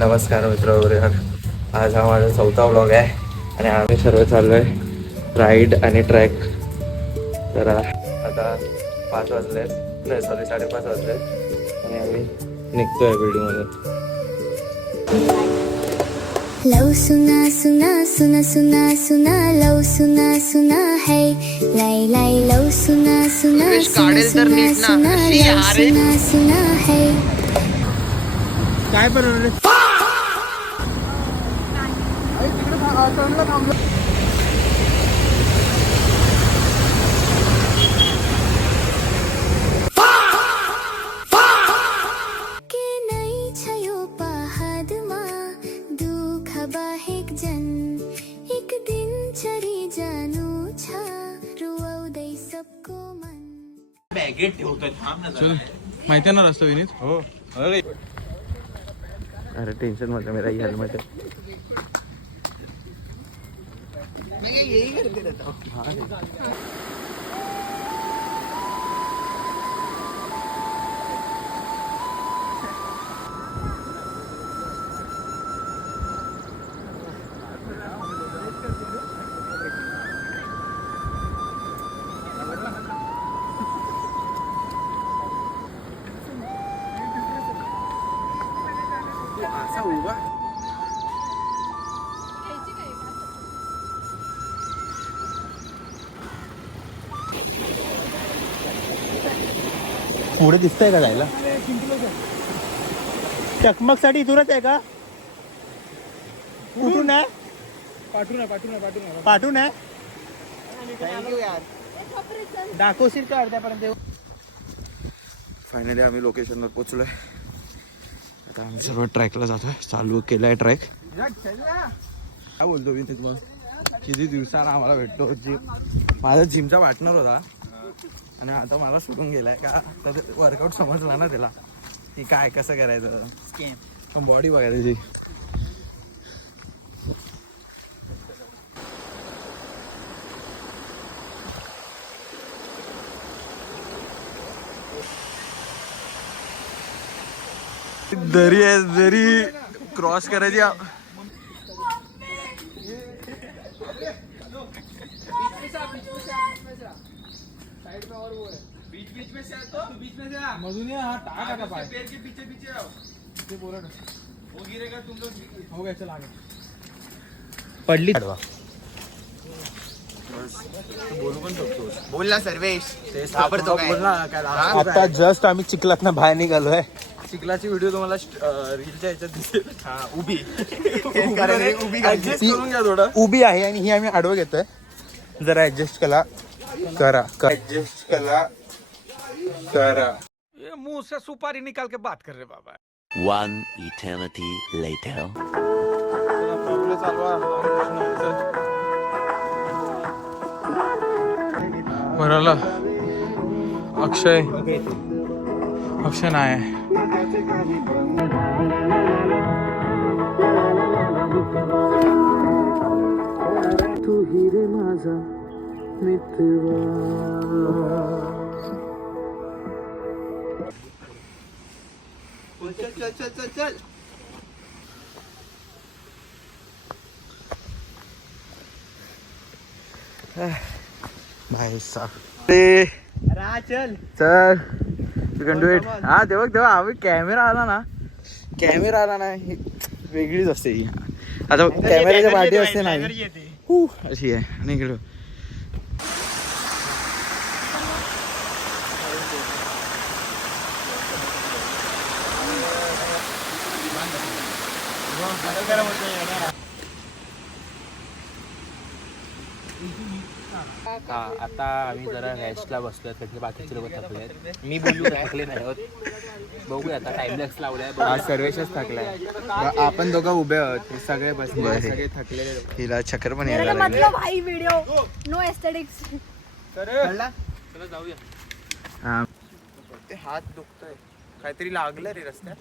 नमस्कार मित्र वगैरे. आज हा माझा 4था व्लॉग आहे आणि आम्ही सर्व चाललो आहे राईड आणि ट्रॅक. तर आता 5 वाजले, नाही सॉरी 5:30 वाजले आणि आम्ही निघतो आहे बिल्डिंगमधून. लव सुना सुना सुना सुना सुना लव सुना सुना है लाई लाई लव सुना सुना सुना सुना सुना लव सुना सुना है. काय बनवलं के नहीं छयो पहादमा दुख बाहेक जन एक दिन चरी जानू छा रुवदै सबको मन. बॅगेत ठेवतोय. थांब ना चल, माहिती आहे ना रस्ता विनीत. हो अरे अरे टेंशन मध्ये मेरा हेल्मेट है. मैं यही करते रहता हूँ. असा उभा पुढे दिसतंय का जायला? चकमक साठी इथूनच आहे का? कुठून आहे? पाठवून आहे. दाखवशील का अर्ध्यापर्यंत? फायनली आम्ही लोकेशनवर पोचलोय. आता आम्ही सर्व ट्रॅकला जातोय. चालू केलाय ट्रॅक. काय बोलतो मी तुम्हाला, किती दिवसानं आम्हाला भेटतो. माझा जिमचा पार्टनर होता आणि आता मला सोडून गेलाय का तर वर्कआउट समजला ना त्याला की काय कसं करायचं. पण बॉडी बघा त्याची. दरी आहे, दरी क्रॉस करायची. पडली बोल ना सर्वेश. आता जस्ट आम्ही चिखलात ना बाहेर निघालोय. चिखलाची व्हिडिओ तुम्हाला रीलच्या ह्याच्यात दिसेल. उभी ऍडजस्ट करून घ्या थोडं. उभी आहे आणि ही आम्ही आडवं घेतोय. जरा ऍडजस्ट करा ऍडजस्ट करा. ये मुंह से सुपारी निकाल के बात कर रहे बाबा. One eternity later. बरं अक्षय नाही. तू हिरे माझा मित्र. चल भाई साहब चल चल यू कॅन डू इट. हा तेव्हा आम्ही कॅमेरा आला ना ही वेगळीच असते ही. आता कॅमेऱ्याच्या पाठी असते ना अशी आहे. आणि इकडे आता आम्ही जरा रेस्टला बसलोय. त्यातले बाकीचे लोक थकले. मी बोलू थकले नाही होत. बघूया आता टाइमलेक्स लावलाय. सर्वेशच थकलाय. आपण दोघं उभे आहोत. सगळे बसले, सगळे थकलेले. हिला चक्कर पण यायला लागली. मतलब भाई वीडियो नो एस्थेटिक्स. चला जाऊया. हा ते हात दुखतोय. काहीतरी लागलं रे रस्त्यात.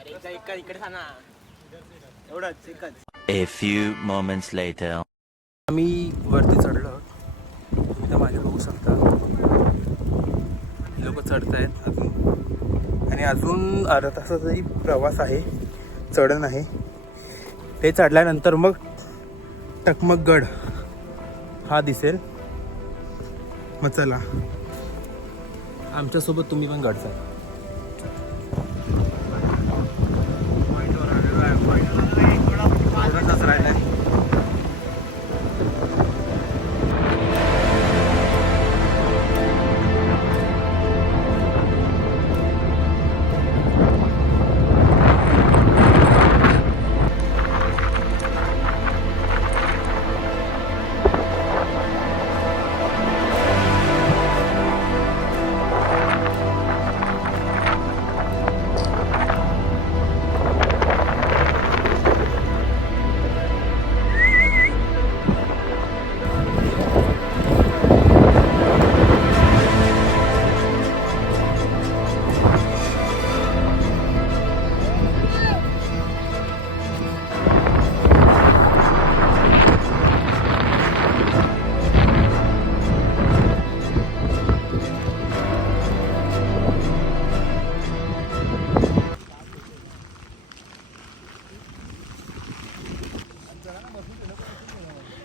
अरे इकडे ना एवढंच एकच. A few moments later. आम्ही वरती चढलो. तुम्ही तर माझे बघू शकता. लोक चढत आहेत अजून. आणि अजून अर्धा तासाचा तरी प्रवास आहे, चढण आहे. ते चढल्यानंतर मग टकमकगड हा दिसेल. मग चला आमच्यासोबत तुम्ही पण गडचा.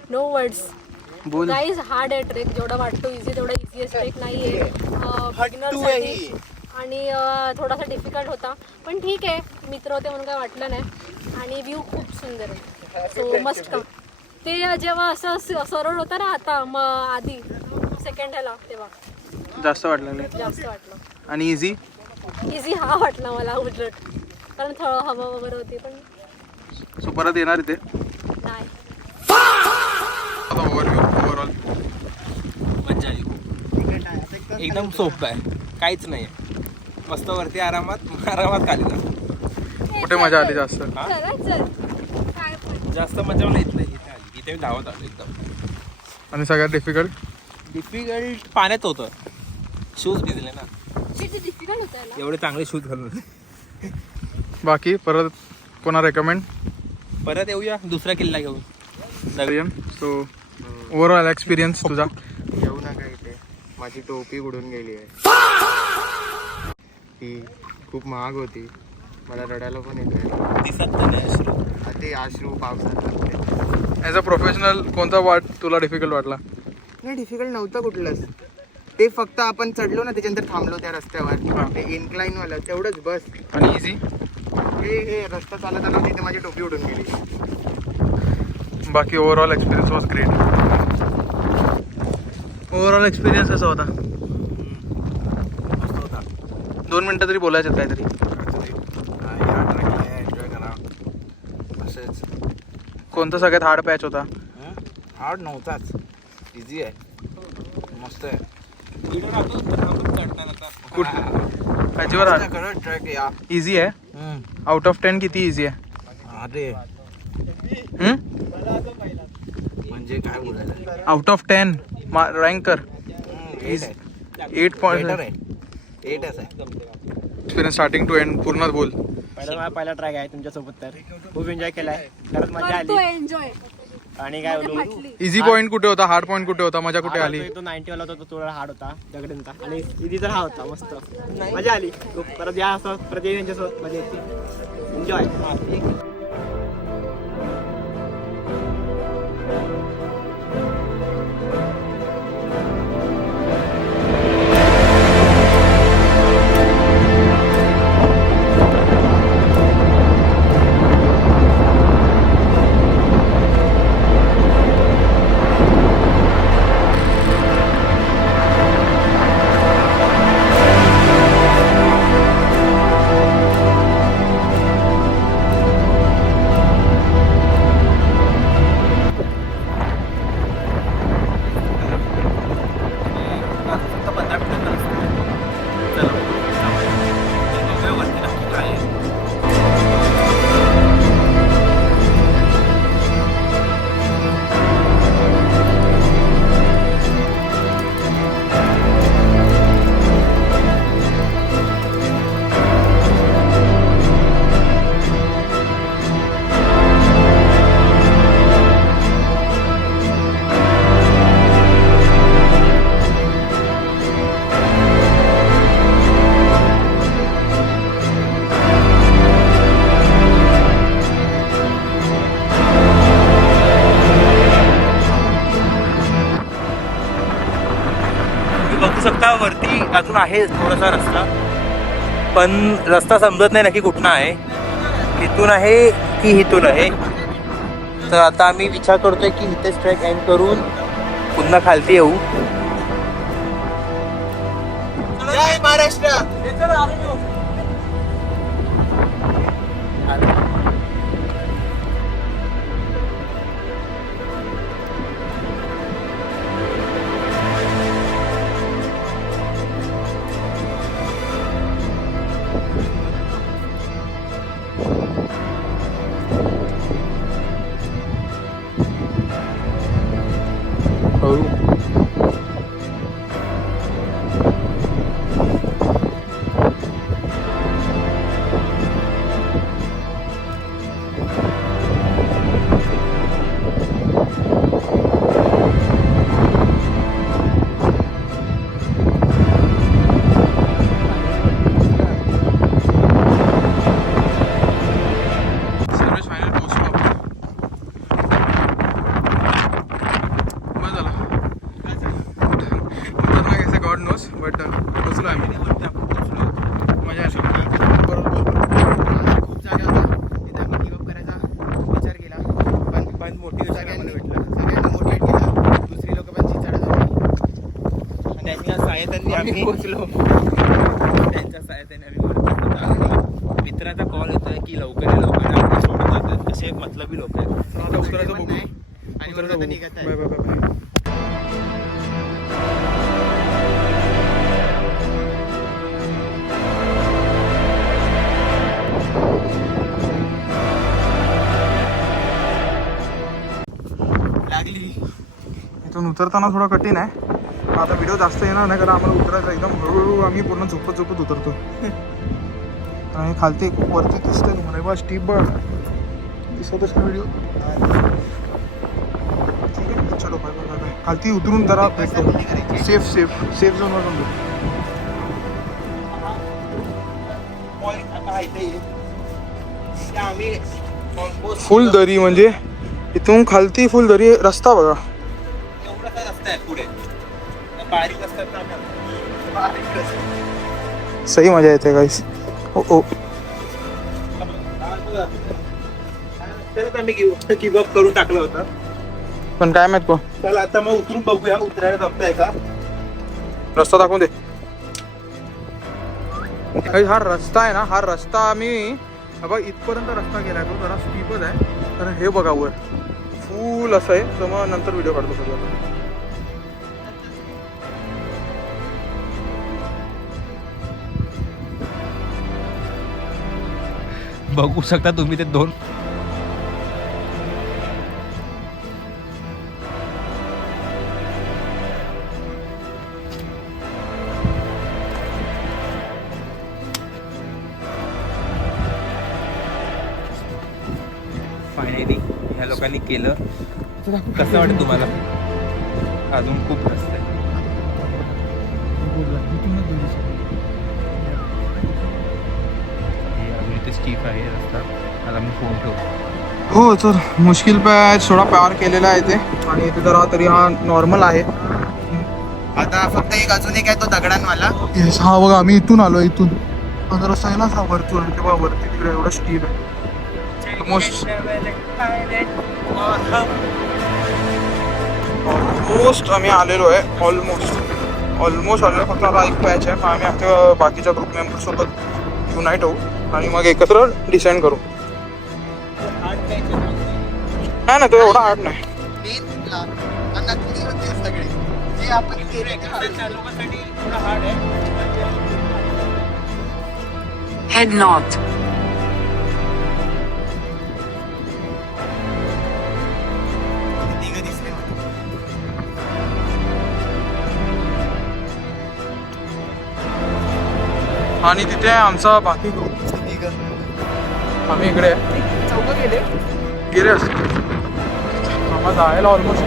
No words. बोल. गाईज हार्ड आहे ट्रेक. जेवढा वाटतो इझी तेवढा इझीएस्ट ट्रेक नाही आहे बिगिनरसाठी. आणि थोडासा डिफिकल्ट होता, पण ठीक आहे. मित्र होते म्हणून काय वाटलं नाही. आणि व्ह्यू खूप सुंदर आहे. So must come. ते जेव्हा असं सरळ होतं ना आता मग आधी सेकंड ह्याला तेव्हा जास्त वाटलं नाही. जास्त वाटलं. आणि इझी इझी हा वाटला मला उलट, कारण थोडं हवा वगैरे होती. पण सो परत येणार इथे. नाही. ओव्हरऑल मजा आली खूप. एकदम सोपं आहे, काहीच नाही. मस्त वरती आरामात खाली जा. कुठे मजा आली जास्त? चला चल. काय पण जास्त मजा मला इथं इथे आली. इथे मी धावत आलो एकदम. आणि सगळ्यात डिफिकल्ट पाण्यात होतं. शूज भिजले ना, किती डिफिकल्ट होतं याला. एवढे चांगले शूज घालून. बाकी परत कोणा रेकमेंड? परत येऊया दुसरा किल्ला घेऊन. नवीन. सो ओव्हरऑल एक्सपिरियन्स तुझा? येऊ नका इथे, माझी टोपी उडून गेली आहे. ती खूप महाग होती, मला रडायला पण येतोय. दिसत नाही अश्रू. ते अश्रू पावसात. ॲज अ प्रोफेशनल कोणता पार्ट तुला डिफिकल्ट वाटला? नाही डिफिकल्ट नव्हतं कुठलंच. ते फक्त आपण चढलो ना त्याच्यानंतर थांबलो त्या रस्त्यावर, ते इन्क्लाइन वाला तेवढंच बस. आणि इझी? हे रस्ता चालताना तिथे माझी टोपी उडून गेली. बाकी overall experience was great. Overall experience कसा होता? 2 मिनटं तरी बोलायचं काहीतरी. एन्जॉय करा असेच. कोणता सगळ्यात हार्ड पॅच होता? हार्ड नव्हताच, इझी आहे, मस्त आहे. पॅचवर ट्रॅक या इझी आहे. आउट ऑफ 10 किती इझी आहे? अरे म्हणजे काय बोलायचं, आउट ऑफ 10 रँक कर. 8.8 आहे. 8च आहे. एक्सपिरियन्स स्टार्टिंग टू एंड पूर्ण बोल. पहिला ट्रॅक आहे तुमच्यासोबत, तर खूप एन्जॉय केलाय. खरंच मजा आली. करतो एन्जॉय. आणि काय बोलू, फाटली. इझी पॉईंट कुठे होता? हार्ड पॉईंट कुठे होता? मजा कुठे आली? तो 90 वाला होता, तो थोडा हार्ड होता दगडांचा. आणि इझी तर हा होता मस्त. मजा आली खूप. परत या असं प्रति यांच्यासोबत मजा येते. एन्जॉय. वरती अजून आहे थोडासा रस्ता, पण रस्ता समजत नाही नक्की कुठनं आहे, इथून आहे की इथून आहे. तर आता आम्ही विचार करतोय की इथेच ट्रेक एंड करून पुन्हा खालती येऊ. जय महाराष्ट्र. सर्विस फायनल पोहोचलो आपण. मग झालं खतरनाक आहे गॉड नोस, बट पोहोचलो आम्ही. मजा अशी बरोबर. खूप जागा होता तिथे आम्ही गिव्ह करायचा विचार केला, पण मोटिवेट सगळ्यांनी मोटिवेट केला. दुसरी लोक पण चढत होती. त्यांच्या सहाय्याने आम्ही पोहोचलो. त्यांच्या सहाय्याने आम्ही वरती आलो. मित्राचा कॉल येतोय की लवकर ये, लवकर ये, आम्ही सोडून जातात. असे मतलबी लोक आहेत. आता उतरायचं बघू. आणि वरून आता निघत आहे. Bye bye bye bye. लागली. इथून उतरताना थोडं कठीण आहे. आता व्हिडिओ जास्त येणार नाही कारण आम्हाला उतरायचं एकदम हळूहळू. आम्ही पूर्ण झोपत झोपत उतरतो. आणि खालती वरती दिसतंय तुम्हाला बघा स्टीप बघ दिसत असेल व्हिडिओ. ठीक आहे चलो बाय बाय बाय. खालती उतरून जरा भेटतो. सेफ झोनवर जाऊन भेटतो. आम्ही फुल दरी म्हणजे इथून खालती फुल दरी. रस्ता बघा एवढासा रस्ता आहे पुढे, बारीक रस्ता आहे. सही मजा येते गाईस. ओ ओ तरच आम्ही गिव्ह अप करून टाकलं होतं. पण काय माहित को चला आता मग उतरून बघूया उतरायला जमतंय का. रस्ता दाखवून दे. Guys, हा रस्ता आहे ना, हा रस्ता आम्ही बघा इथपर्यंत रस्ता गेलाय. तो जरा स्टीपच आहे. तर हे बघा वर फुल असं आहे. तर मग नंतर व्हिडिओ काढतो सगळं. बघू शकता तुम्ही ते दोन फायनली ह्या लोकांनी केलं. कसं वाटतं तुम्हाला? अजून खूप रस्ता आहे. हे अजून इथे स्टीप आहे रस्ता. आता मी फोन ठेवतो. हो तर मुश्किल पॅच थोडा पार केलेला आहे ते. आणि इथे जरा तरी हा नॉर्मल आहे. आता फक्त एक अजून एक आहे तो दगडांवाला. येस हा बघा आम्ही इथून आलो. इथून हा रस्ता आहे ना हा वरतून. तेव्हा वरती तिकडे एवढा स्टीप आहे. ऑलमोस्ट आम्ही आलेलो आहे. ऑलमोस्ट आलेलो. फक्त आता एक पॅच आहे. मग आम्ही आता बाकीच्या ग्रुप मेंबर सोबत युनाईट होऊ आणि मग एकत्र डिसाईड करू. नाही ना तो एवढा हार्ड नाही. सगळे जे आपण केले Head north. आणि तिथे आमचा बाकी ग्रुप आम्ही इकडे चौघं गेले असते. आम्हाला जायला ऑलमोस्ट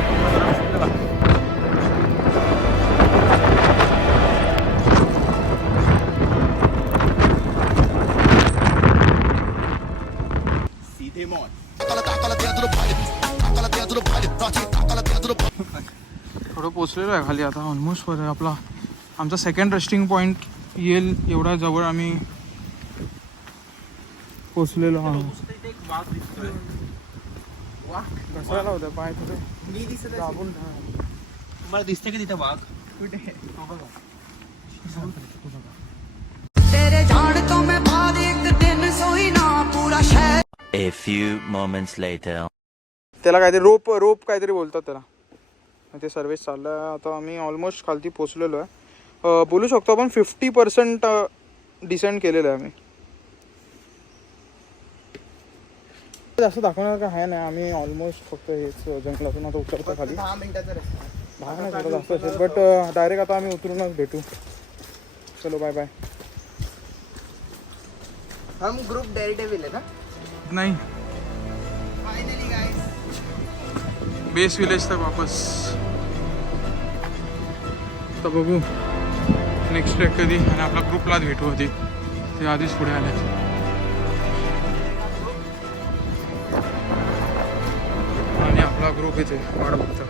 थोडं पोचलेलो आहे खाली. आता ऑलमोस्ट आपला आमचा सेकंड रेस्टिंग पॉईंट येईल एवढा जवळ आम्ही पोचलेलो आहोत. घसरायला होता पाय तिथे मी दिसत दाबून मला दिसते की तिथे वाघ. A few moments later. त्याला काहीतरी रोप काहीतरी बोलतात त्याला. ते सर्विस चाललं आहे आता. आम्ही ऑलमोस्ट खालती पोचलेलो आहे. बोलू शकतो आपण 50% डिसेंड केलेलं आहे आम्ही. जास्त दाखवणार का आहे नाही. आम्ही ऑलमोस्ट फक्त हेच जंगलातून आता उतरतो खाली. 10 मिनिटाचा रस्ता. 10 नाही थोडं जास्त असेल बट डायरेक्ट आता आम्ही उतरूनच भेटू. चलो बाय बाय. हम ग्रुप डेअरडेव्हिल आहे ना. नाही फायनली गाईस बेस विलेज तक वापस. तर बघू नेक्स्ट ट्रेक कधी आणि आपला ग्रुपलाच भेटू होती. ते आधीच पुढे आले आणि आपला ग्रुप इथे वाढ बघतो.